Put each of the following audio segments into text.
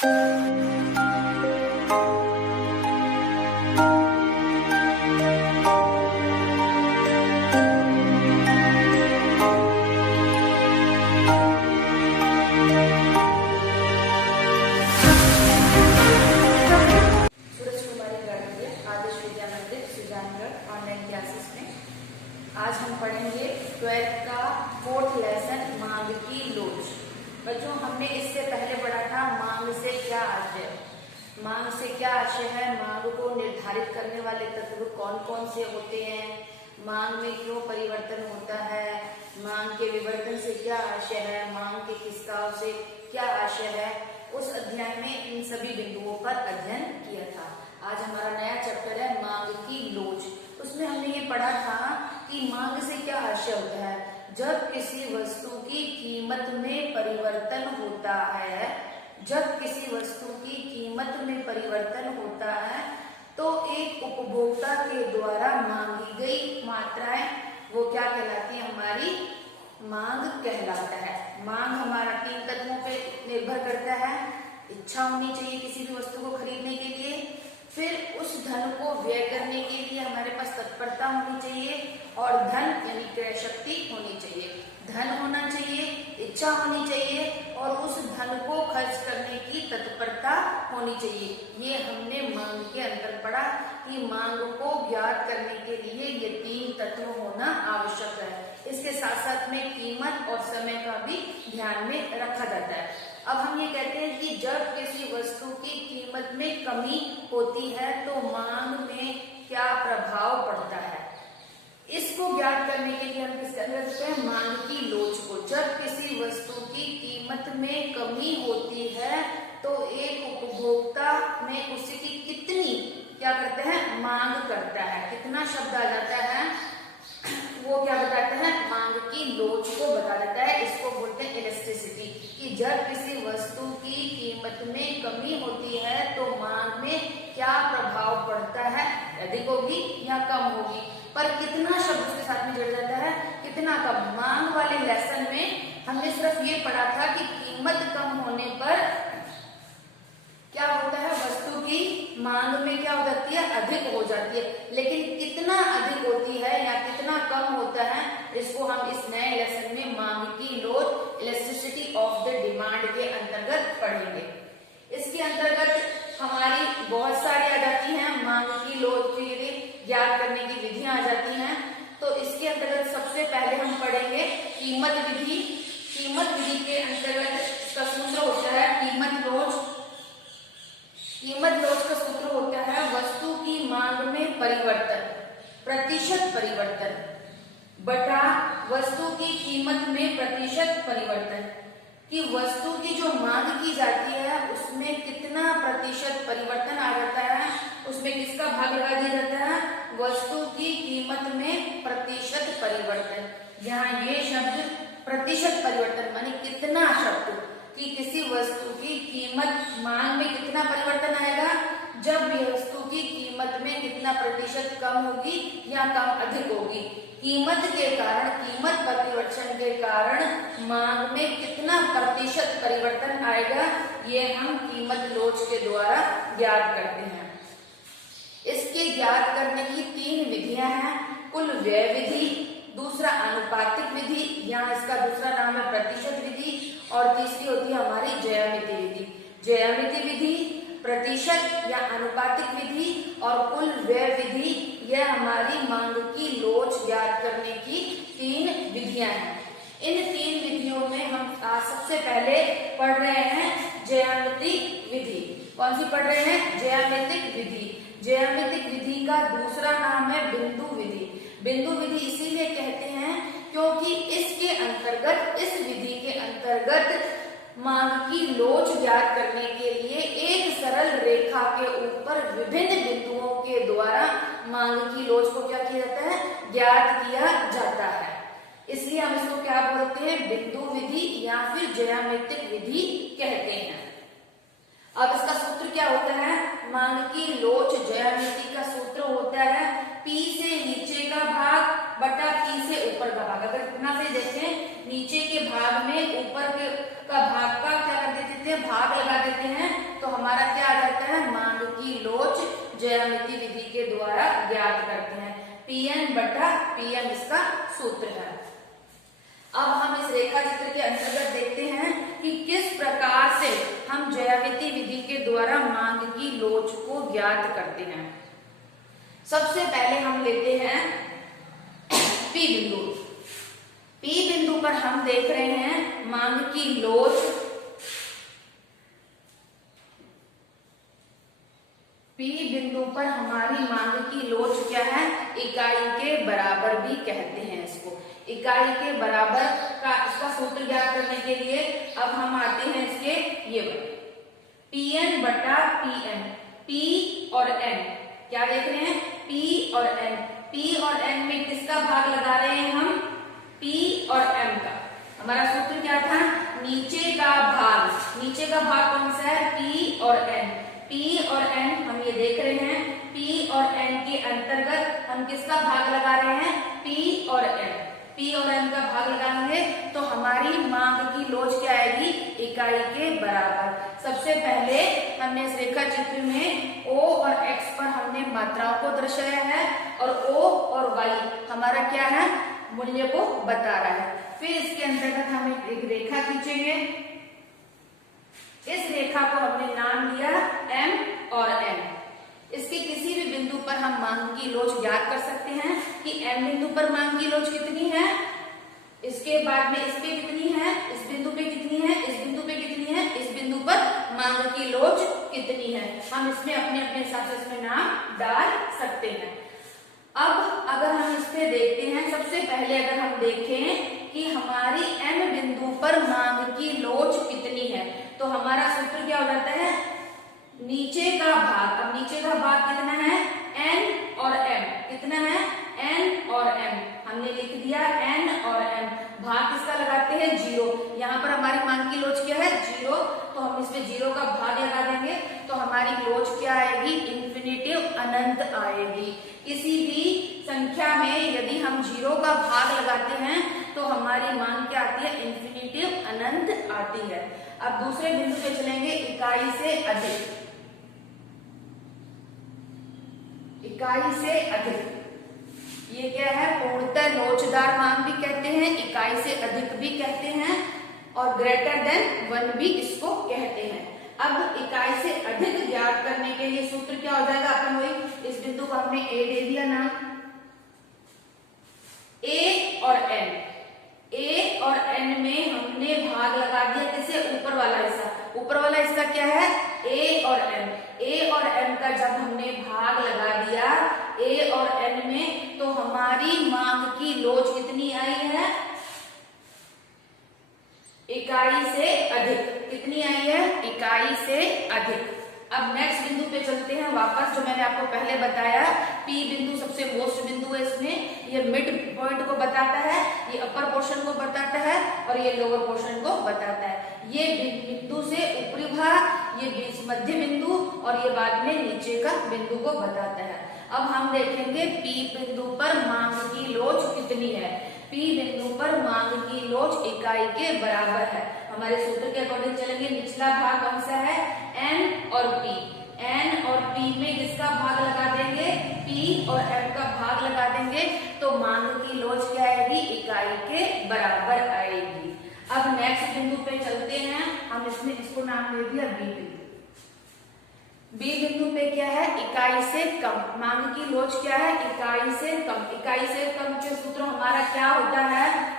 Online classes में आज हम पढ़ेंगे 12th का 4th लेसन मांग की लोच। बच्चों, हमने इससे पहले पढ़ा था मांग से क्या आशय। मांग से क्या आशय है, मांग को निर्धारित करने वाले तत्व कौन कौन से होते हैं, मांग में क्यों परिवर्तन होता है, मांग के विवर्तन से क्या आशय है, मांग के खिसकाव से क्या आशय है। उस अध्याय में इन सभी बिंदुओं पर अध्ययन किया था। आज हमारा नया चैप्टर है मांग की लोच। उसमें हमने ये पढ़ा था कि मांग से क्या आशय होता है। जब किसी वस्तु की कीमत में परिवर्तन होता है, जब किसी वस्तु की कीमत में परिवर्तन होता है तो एक उपभोक्ता के द्वारा मांगी गई मात्राएं वो क्या कहलाती है, हमारी मांग कहलाता है। मांग हमारा 3 तत्वों पे निर्भर करता है। इच्छा होनी चाहिए किसी भी वस्तु को खरीदने के लिए, फिर उस धन को व्यय करने के लिए हमारे पास तत्परता होनी चाहिए, और धन यानी क्रय शक्ति होनी चाहिए। धन होना चाहिए, इच्छा होनी चाहिए, और उस धन को खर्च करने की तत्परता होनी चाहिए। ये हमने मांग के अंदर पढ़ा कि मांग को ज्ञात करने के लिए ये 3 तत्व होना आवश्यक है। इसके साथ साथ में कीमत और समय का भी ध्यान में रखा जाता है। अब हम ये कहते हैं कि जब किसी वस्तु की कीमत में कमी होती है तो मांग में क्या प्रभाव पड़ता है। इसको ज्ञात करने के लिए हम किसका करते हैं, मांग की लोच को। जब किसी वस्तु की कीमत में कमी होती है तो एक उपभोक्ता में उसकी कितनी क्या करते हैं, मांग करता है। कितना शब्द आ जाता है वो क्या बताता है, मांग की लोच को बता देता है। इसको बोलते हैं इलास्टिसिटी, कि जब किसी वस्तु की कीमत में कमी होती है तो मांग में क्या प्रभाव पड़ता है, अधिक होगी या कम होगी। पर कितना शब्द उसके साथ में जुड़ जाता है, कितना कम। मांग वाले लेसन में हमने सिर्फ ये पढ़ा था कि कीमत कम होने पर क्या होता है, वस्तु की मांग में क्या हो जाती है, अधिक हो जाती है। लेकिन कितना अधिक होती है या कितना कम होता है, इसको हम इस नए लेसन में मांग की लोच, इलास्टिसिटी ऑफ द डिमांड के अंतर्गत पढ़ेंगे। इसके अंतर्गत हमारी बहुत सारी आ जाती हैं, मांग की लोच के लिए ज्ञात करने की विधियां आ जाती हैं। तो इसके अंतर्गत सबसे पहले हम पढ़ेंगे कीमत विधि। कीमत विधि के अंतर्गत इसका सूत्र होता है कीमत लोच। कीमत लोच का सूत्र होता है वस्तु की मांग में परिवर्तन, प्रतिशत परिवर्तन बटा वस्तु की कीमत में प्रतिशत परिवर्तन। कि वस्तु की जो मांग की जाती है उसमें कितना प्रतिशत परिवर्तन आ जाता है, उसमें किसका भाग लगा दिया जाता है, वस्तु की कीमत में प्रतिशत परिवर्तन। यहाँ ये शब्द प्रतिशत परिवर्तन माने कितना शब्द, कि किसी वस्तु की कीमत मांग में कितना परिवर्तन आएगा, जब वस्तु की कीमत में कितना प्रतिशत कम होगी या कम अधिक होगी। कीमत के कारण, कीमत परिवर्तन के कारण मांग में कितना प्रतिशत परिवर्तन आएगा, ये हम कीमत लोच के द्वारा ज्ञात करते हैं। इसके ज्ञात करने की 3 विधियां हैं। कुल व्यय विधि, दूसरा अनुपातिक विधि, यहाँ इसका दूसरा नाम है प्रतिशत विधि, और तीसरी होती है हमारी ज्यामिति विधि। ज्यामिति विधि, प्रतिशत या अनुपातिक विधि और कुल व्यय विधि, यह हमारी मांग की लोच ज्ञात करने की 3 विधियां हैं। इन 3 विधियों में हम आज सबसे पहले पढ़ रहे हैं ज्यामितिक विधि। कौन सी पढ़ रहे हैं, ज्यामितिक विधि। ज्यामितिक विधि का दूसरा नाम है बिंदु विधि। बिंदु विधि इसीलिए कहते हैं क्योंकि इसके अंतर्गत, इस विधि के अंतर्गत मांग की लोच ज्ञात करने के लिए एक सरल रेखा के ऊपर विभिन्न बिंदुओं के द्वारा मांग की लोच को क्या किया जाता है, ज्ञात किया जाता है। इसलिए हम इसको क्या बोलते हैं, बिंदु विधि या फिर ज्यामितिक विधि कहते हैं। अब इसका सूत्र क्या होता है, मांग की लोच ज्यामिति का सूत्र होता है P से नीचे का भाग बटा P से ऊपर का भाग। अगर इतना से देखें, नीचे के भाग में ऊपर के का भाग का क्या कर देते थे, भाग लगा देते हैं तो हमारा क्या आ जाता है, मांग की लोच ज्यामिति विधि के द्वारा ज्ञात करते हैं। Pn बटा Pm इसका सूत्र है। अब हम इस रेखा चित्र के अंतर्गत देखते हैं कि किस प्रकार से हम ज्यामिति विधि के द्वारा मांग की लोच को ज्ञात करते हैं। सबसे पहले हम लेते हैं P बिंदु। P बिंदु पर हम देख रहे हैं मांग की लोच P बिंदु पर हमारी मांग की लोच क्या है, इकाई के बराबर भी कहते हैं इसको। इकाई के बराबर का इसका सूत्र ज्ञात करने के लिए अब हम आते हैं इसके ये Pn बटा Pm। P और N क्या देख रहे हैं, P और N। P और N में किसका भाग लगा रहे हैं हम, P और M का। हमारा सूत्र क्या था, नीचे का भाग। नीचे का भाग कौन सा है, P और N। P और N हम ये देख रहे हैं, P और N के अंतर्गत हम किसका भाग लगा रहे हैं, P और N। P और N का भाग लगाएंगे तो हमारी मांग की लोच क्या आएगी, इकाई के बराबर। सबसे पहले हमने इस रेखा चित्र में O और X पर हमने मात्राओं को दर्शाया है और O और Y हमारा क्या है, मूल्य को बता रहा है। फिर इसके अंतर्गत हम एक रेखा खींचेंगे। इस रेखा को हमने नाम दिया M और N। इसके किसी भी बिंदु पर हम मांग की लोच ज्ञात कर सकते हैं कि M बिंदु पर मांग की लोच कितनी है, इसके बाद में इस पे कितनी है, इस बिंदु पे कितनी है, इस बिंदु पे कितनी है, इस बिंदु पर मांग की लोच कितनी है। हम इसमें अपने अपने हिसाब से इसमें नाम डाल सकते हैं। अब अगर हम इस पे देखते हैं, सबसे पहले अगर हम देखें कि हमारी M बिंदु पर मांग की लोच कितनी है, तो हमारा सूत्र क्या हो जाता है, नीचे का भाग। अब नीचे का भाग कितना है, N और M। कितना है, N और M। हमने लिख दिया N और M। भाग किसका लगाते हैं, 0। यहाँ पर हमारी मांग की लोच क्या है, 0। तो हम इसमें 0 का भाग लगा देंगे तो हमारी लोच क्या आएगी, इन्फिनिटिव अनंत आएगी। किसी भी संख्या में यदि हम 0 का भाग लगाते हैं तो हमारी मांग क्या आती है, इन्फिनिटिव अनंत आती है। अब दूसरे बिंदु पे चलेंगे, इकाई से अधिक। इकाई से अधिक ये क्या है, पूर्णतः लोचदार मांग भी कहते हैं, इकाई से अधिक भी कहते हैं और ग्रेटर देन 1 भी इसको कहते हैं। अब इकाई से अधिक ज्ञात करने के लिए सूत्र क्या हो जाएगा, अपन वही इस बिंदु को हमने A दे दिया नाम, A और N। A और N में हमने भाग लगा दिया, किसे, ऊपर वाला हिस्सा। ऊपर वाला हिस्सा क्या है, A और M। A और M का जब हमने भाग लगा दिया A और N में, तो हमारी मांग की लोच कितनी आई है, इकाई से अधिक। कितनी आई है, इकाई से अधिक। अब नेक्स्ट बिंदु पे चलते हैं वापस, जो मैंने आपको पहले बताया। P बिंदु सबसे मोस्ट बिंदु है, इसमें ये मिड पॉइंट को बताता है, ये अपर पोर्शन को बताता है और ये लोअर पोर्शन को बताता है। ये बिंदु से ऊपरी भाग, ये बीच मध्य बिंदु और ये बाद में नीचे का बिंदु को बताता है। अब हम देखेंगे P बिंदु पर मांग की लोच कितनी है। P बिंदु पर मांग की लोच इकाई के बराबर है। हमारे सूत्र के अकॉर्डिंग चलेंगे, निचला भाग कौन सा है, N और P। N और P में किसका भाग लगा देंगे, P और M का भाग लगा देंगे तो मांग की लोच क्या आएगी, इकाई के बराबर आएगी। अब नेक्स्ट बिंदु पे चलते हैं हम, इसमें इसको नाम दे दिया B बिंदु। B बिंदु पे क्या है, इकाई से कम। मांग की लोच क्या है, इकाई से कम। इकाई से कम के सूत्र हमारा क्या होता है,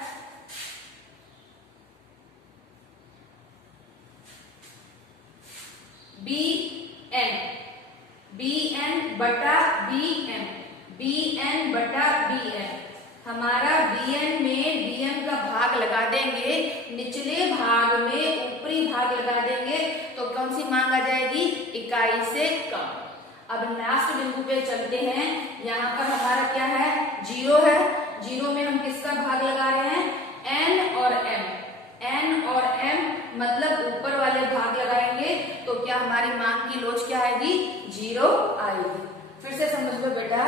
BN बटा BM। BN बटा BM। हमारा BN में BM का भाग लगा देंगे, निचले भाग में ऊपरी भाग लगा देंगे तो कौन सी मांग आ जाएगी, इकाई से कम। अब लास्ट बिंदु पे चलते हैं, यहाँ पर हमारा क्या है, 0 है। 0 में हम किसका भाग लगा रहे हैं, N और M। N और M मतलब ऊपर वाले भाग लगाएंगे तो क्या हमारी मांग की लोच क्या आएगी, 0 आएगी। फिर से समझ लो बेटा,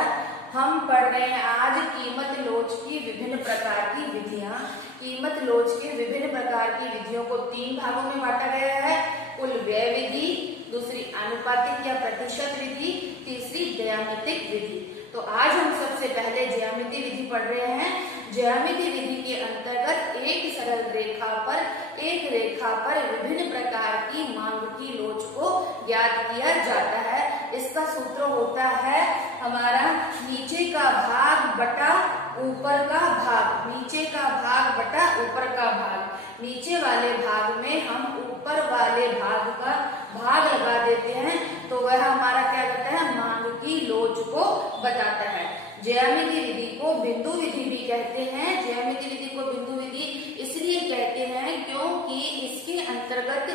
हम पढ़ रहे हैं आज कीमत लोच की विभिन्न प्रकार की विधियां। कीमत लोच के विभिन्न प्रकार की विधियों को 3 भागों में बांटा गया है, कुल व्यय विधि, दूसरी आनुपातिक या प्रतिशत विधि, तीसरी ज्यामितिक विधि। तो आज हम सबसे पहले ज्यामिति विधि पढ़ रहे हैं। ज्यामिति विधि के अंतर्गत एक सरल रेखा पर विभिन्न प्रकार की मांग की लोच को ज्ञात किया जाता है। इसका सूत्र होता है हमारा नीचे का भाग बटा ऊपर का भाग, नीचे का भाग बटा ऊपर का भाग। नीचे वाले भाग में हम ऊपर वाले भाग का भाग लगा देते हैं तो वह हमारा क्या करता है, मांग की लोच को बताता है। ज्यामिति विधि को बिंदु विधि भी कहते हैं। ज्यामिति विधि को बिंदु विधि इसलिए कहते हैं क्योंकि इसके अंतर्गत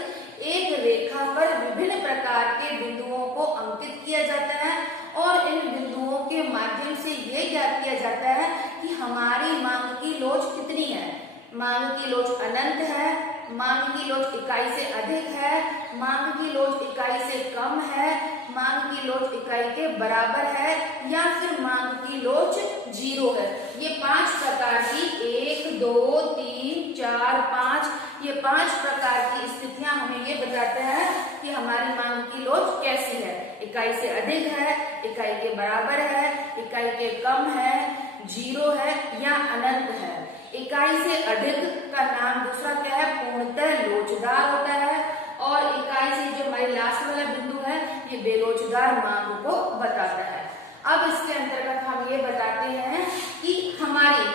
एक रेखा पर विभिन्न प्रकार के बिंदुओं को अंकित किया जाता है और इन बिंदुओं के माध्यम से ये ज्ञात किया जाता है कि हमारी मांग की लोच कितनी है। मांग की लोच अनंत है, मांग की लोच इकाई से अधिक है, मांग की लोच इकाई से कम है, मांग की लोच इकाई के बराबर है या फिर मांग की लोच 0 है। ये 5 प्रकार की 1, 2, 3, 4, 5 ये 5 प्रकार की स्थितियां हमें ये बताते हैं कि हमारी मांग की लोच कैसी है। इकाई से अधिक है, इकाई के बराबर है, इकाई के कम है, 0 है या अनंत है। इकाई से अधिक का नाम दूसरा क्या है, पूर्णतः लोचदार होता है और इकाई से जो हमारी लास्ट वाला बिंदु है ये बेलोचदार मांग को बताता है। अब इसके अंतर्गत हम ये बताते हैं कि हमारी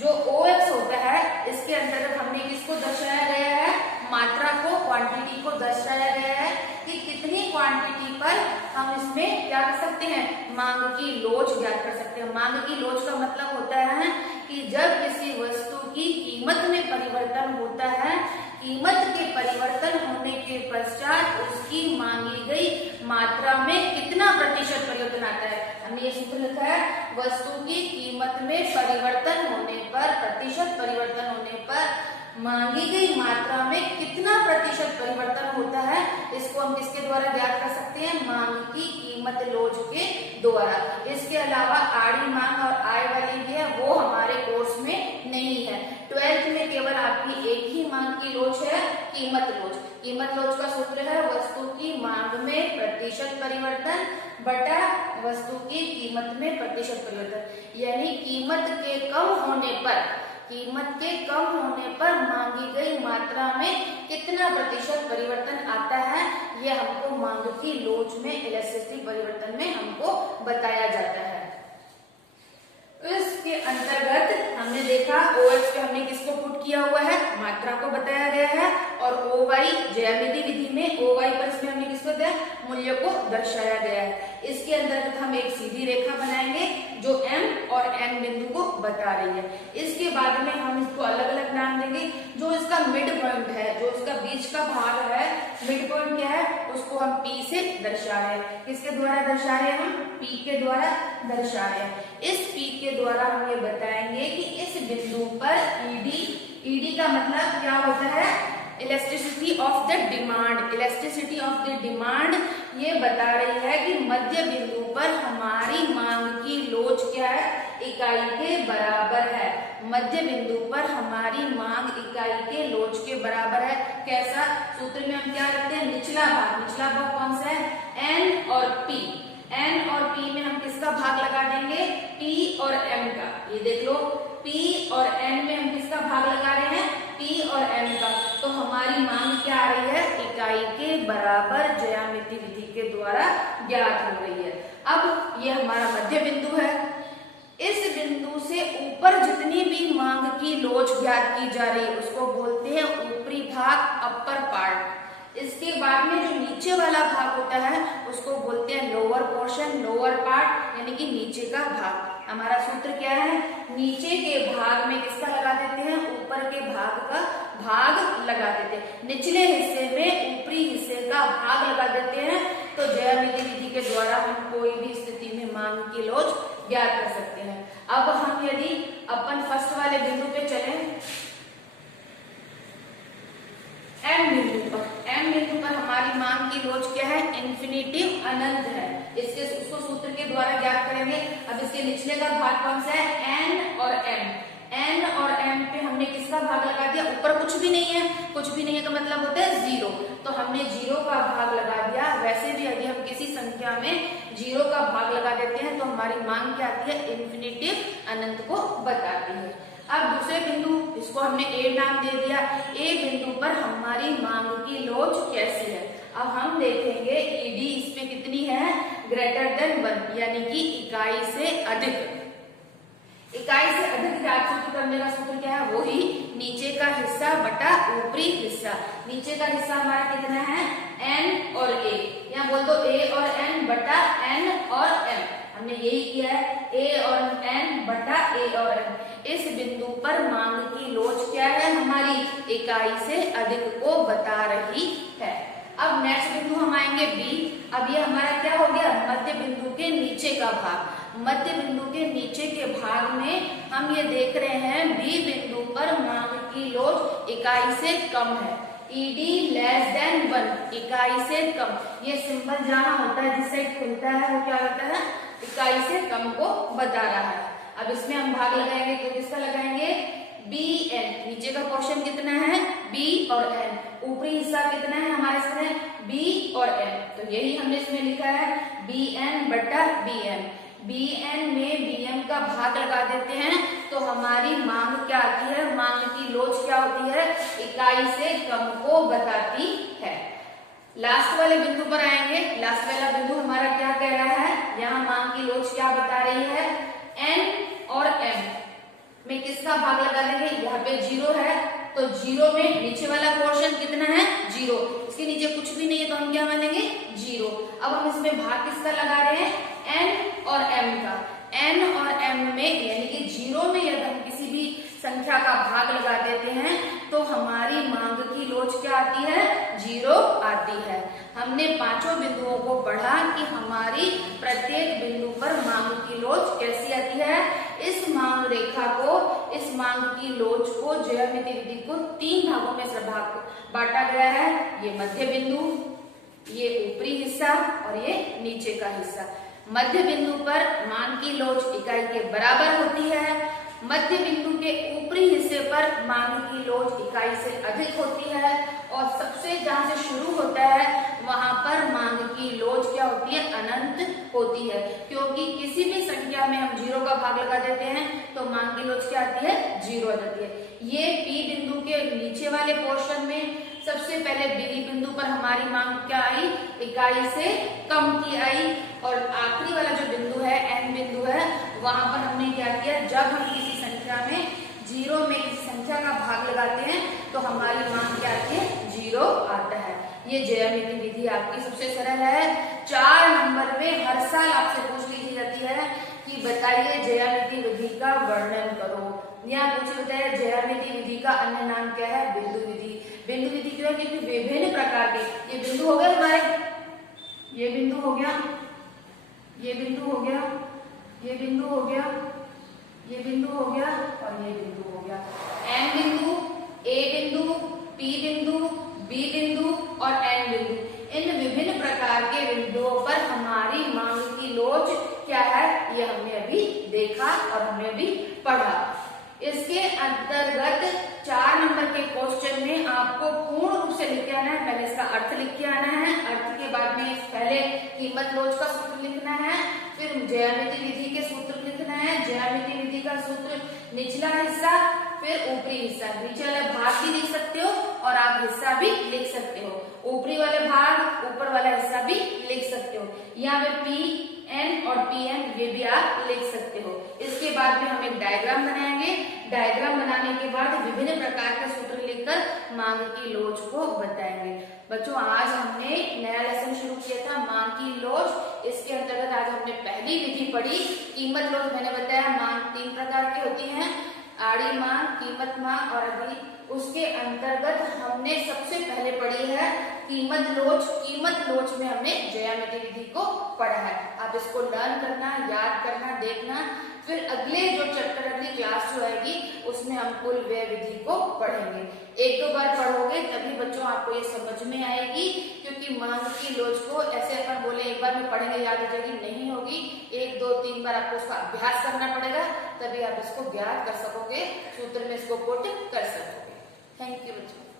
जो OX होता है इसके अंतर्गत हमने किसको दर्शाया गया है, मात्रा को, क्वांटिटी को दर्शाया गया है कि कितनी क्वांटिटी पर हम इसमें क्या कर सकते हैं, मांग की लोच ज्ञात कर सकते हैं। मांग की लोच का मतलब होता है कि जब किसी वस्तु की कीमत में परिवर्तन होता है, कीमत के परिवर्तन होने के पश्चात उसकी मांगी गई मात्रा में कितना प्रतिशत परिवर्तन आता है। हमने ये सूत्र लिखा है, वस्तु की कीमत में परिवर्तन होने पर, प्रतिशत परिवर्तन होने पर मांगी गई मात्रा में कितना प्रतिशत परिवर्तन होता है, इसको हम किसके द्वारा ज्ञात कर सकते हैं, मांग की कीमत लोच के द्वारा। इसके अलावा आड़ी मांग और आय वाली भी है, वो हमारे कोर्स में नहीं है। 12th में केवल आपकी एक ही मांग की लोच है, कीमत लोच। कीमत लोच का सूत्र है वस्तु की मांग में प्रतिशत परिवर्तन बटा वस्तु की कीमत में प्रतिशत परिवर्तन। यानी कीमत के कम होने पर मांगी गई मात्रा में कितना प्रतिशत परिवर्तन आता है, यह हमको मांग की लोच में, इलास्टिसिटी परिवर्तन में हमको बताया जाता है। इसके अंतर्गत हमने देखा OX पे हमने किसको पुट किया हुआ है, मात्रा को बताया गया है और OY ज्यामिति विधि में OY पर इसमें हमने किसको दिया, मूल्य को दर्शाया गया है। इसके अंतर्गत हम एक सीधी रेखा बनाएंगे जो M और N बिंदु को बता रही है। इसके बाद में हम इसको अलग अलग नाम देंगे। जो इसका मिड पॉइंट है, जो इसका बीच का भाग है, मिड पॉइंट क्या है, उसको हम P से दर्शा रहे हैं। किसके द्वारा दर्शा रहे हैं, हम P के द्वारा दर्शा रहे हैं। इस P के द्वारा हम ये बताएंगे कि इस बिंदु पर ED का मतलब क्या होता है, elasticity of the demand. Elasticity of the demand ये बता रही है कि मध्य बिंदु पर हमारी मांग की लोच क्या है, इकाई के बराबर है। मध्य बिंदु पर हमारी मांग इकाई के लोच के बराबर है। कैसा, सूत्र में हम क्या रखते हैं, निचला भाग कौन सा है, N और P। N और P में हम किसका भाग लगा देंगे, P और M का। ये देख लो, P और N में हम किसका भाग लगा रहे हैं, P और M का। तो हमारी मांग क्या आ रही है, इकाई के बराबर ज्यामिति विधि के द्वारा ज्ञात हो रही है। अब ये हमारा मध्य बिंदु है। इस बिंदु से ऊपर जितनी भी मांग की लोच ज्ञात की जा रही है उसको बोलते हैं ऊपरी भाग, अपर पार्ट। इसके बाद में जो नीचे वाला भाग होता है उसको बोलते हैं लोअर पोर्शन, लोअर पार्ट, यानी कि नीचे का भाग। हमारा सूत्र क्या है, नीचे के भाग में किसका लगा देते हैं, ऊपर के भाग का भाग लगा देते हैं। निचले हिस्से में ऊपरी हिस्से का भाग लगा देते हैं। तो ज्यामिति विधि के द्वारा हम कोई भी स्थिति में मांग की लोच ज्ञात कर सकते हैं। अब हम यदि अपन फर्स्ट वाले बिंदु पे चलें, M बिंदु पर हमारी मांग की लोच क्या है, इन्फिनिटिव अनंत है। उसको सूत्र के द्वारा ज्ञात करेंगे। अब इसके निचले का भाग कौन सा है, N और M पे हमने किसका भाग लगा दिया, ऊपर कुछ भी नहीं है का मतलब होता है 0, तो हमने 0 का भाग लगा दिया। वैसे भी यदि संख्या में 0 का भाग लगा देते हैं तो हमारी मांग क्या आती है, इन्फिनिटिव अनंत को बताती है। अब दूसरे बिंदु, इसको हमने ए नाम दे दिया, ए बिंदु पर हमारी मांग की लोच कैसी है। अब हम देखेंगे ईडी इसमें कितनी है, ग्रेटर देन 1, यानी कि इकाई से अधिक। इकाई से अधिक ज्ञात सूत्र करने का सूत्र क्या है, वही नीचे का हिस्सा बटा ऊपरी हिस्सा। नीचे का हिस्सा हमारा कितना है, n और a, या बोल दो a और n बटा n और m। हमने यही किया है, a और n बटा a और m। इस बिंदु पर मांग की लोच क्या है, हमारी इकाई से अधिक को बता रही है। अब नेक्स्ट बिंदु हम आएंगे बी। अब ये हमारा क्या हो गया, मध्य बिंदु के नीचे का भाग। मध्य बिंदु के नीचे के भाग में हम ये देख रहे हैं बी बिंदु पर मांग की लोच इकाई से कम है, ईडी लेस देन 1, इकाई से कम। ये सिंबल जहां होता है, जिस साइड खुलता है, वो क्या होता है, इकाई से कम को बता रहा है। अब इसमें हम भाग लगाएंगे तो किसका लगाएंगे, बी एन। नीचे का पोर्शन कितना है, बी और एन। ऊपरी हिस्सा कितना है हमारे इसमें, बी और एन। तो यही हमने इसमें लिखा है, बी एन बटा बी एन। बी एन में बी एम का भाग लगा देते हैं तो हमारी मांग क्या आती है, मांग की लोच क्या होती है, इकाई से कम को बताती है। लास्ट वाले बिंदु पर आएंगे। लास्ट वाला बिंदु हमारा क्या कह रहा है, यहाँ मांग की लोच क्या बता रही है, एन और एम में किसका भाग लगा देंगे, यहाँ पे 0 है तो 0 में नीचे वाला पोर्शन कितना है, 0। इसके नीचे कुछ भी नहीं है तो हम क्या मानेंगे, 0। अब हम इसमें भाग किसका लगा रहे हैं, n और m का। n और m में यानी कि 0 में यदि हम किसी भी संख्या का भाग लगा देते हैं तो हमारी मांग की लोच क्या आती है, 0 आती है। हमने पांचों बिंदुओं को पढ़ा कि हमारी प्रत्येक बिंदु पर मांग की लोच कैसी आती है। इस मांग रेखा को, इस मांग की लोच को, ज्यामिति विधि को 3 भागों में बांटा गया है। ये मध्य बिंदु, ये ऊपरी हिस्सा और ये नीचे का हिस्सा। मध्य बिंदु पर मांग की लोच इकाई के बराबर होती है। मध्य बिंदु के ऊपरी हिस्से पर मांग की लोच इकाई से अधिक होती है और सबसे जहां से शुरू होता है वहां पर मांग की लोच क्या होती है, अनंत होती है। क्योंकि किसी भी संख्या में हम 0 का भाग लगा देते हैं तो मांग की लोच क्या आती है, 0 आ जाती है। ये पी बिंदु के नीचे वाले पोर्शन में सबसे पहले बी बिंदु पर हमारी मांग क्या आई, इकाई से कम की आई। और आखिरी वाला जो बिंदु है, एन बिंदु है, वहां पर हमने क्या किया, जब हम किसी संख्या में 0 में किसी संख्या का भाग लगाते हैं तो हमारी मांग क्या आती है, 0 आता है। ये ज्यामिति विधि आपकी सबसे सरल है। 4 नंबर में हर साल आपसे पूछ ली जाती है कि बताइए ज्यामिति विधि का वर्णन करो, या कुछ बताया ज्यामिति विधि का अन्य नाम क्या है, बिंदु विधि। बिंदु विधि क्यों है, क्योंकि विभिन्न प्रकार के, ये बिंदु हो गए हमारे, ये बिंदु हो गया, ये बिंदु हो गया, ये बिंदु हो गया, ये बिंदु हो गया और ये बिंदु हो गया। एन बिंदु, ए बिंदु, पी बिंदु, बी बिंदु और एन बिंदु, इन विभिन्न प्रकार के बिंदुओं पर हमारी मांग की लोच क्या है, ये हमने अभी देखा और हमने अभी पढ़ा। इसके अंतर्गत 4 नंबर के क्वेश्चन में आपको पूर्ण रूप से लिख के आना है। पहले इसका अर्थ लिख के आना है, अर्थ के बाद में पहले कीमत लोच का सूत्र लिखना है, फिर ज्यामिति विधि के सूत्र लिखना है। ज्यामिति विधि का सूत्र निचला हिस्सा, फिर ऊपरी हिस्सा। नीचे वाला भाग भी लिख सकते हो और आप हिस्सा भी लिख सकते हो। ऊपरी वाले भाग, ऊपर वाला हिस्सा भी लिख सकते हो। यहाँ पे पी एन और पी एन ये भी आप लिख सकते हो। इसके बाद में हम एक डायग्राम बनाएंगे। डायग्राम बनाने के बाद विभिन्न प्रकार के सूत्र लिखकर मांग की लोच को बताएंगे। बच्चों, आज हमने नया लेसन शुरू किया था, मांग की लोच। इसके अंतर्गत आज हमने पहली विधि पढ़ी, कीमत लोच। मैंने बताया मांग 3 प्रकार की होती है, आड़ी मांग, कीमत मांग और अधि। उसके अंतर्गत हमने सबसे पहले पढ़ी है कीमत लोच। कीमत लोच में हमने ज्यामिति विधि को पढ़ा है। आप इसको लर्न करना, याद करना, देखना। फिर अगले जो चैप्टर, अगली क्लास जो आएगी उसमें हम कुल व्यय विधि को पढ़ेंगे। 1-2 बार पढ़ोगे तभी बच्चों आपको ये समझ में आएगी, क्योंकि मांग की लोच को ऐसे अपन बोले एक बार में पढ़ेंगे याद हो जाएगी, नहीं होगी। 1, 2, 3 बार आपको उसका अभ्यास करना पड़ेगा, तभी आप इसको ज्ञात कर सकोगे, सूत्र में इसको पुट कर सकोगे। थैंक यू बच्चों।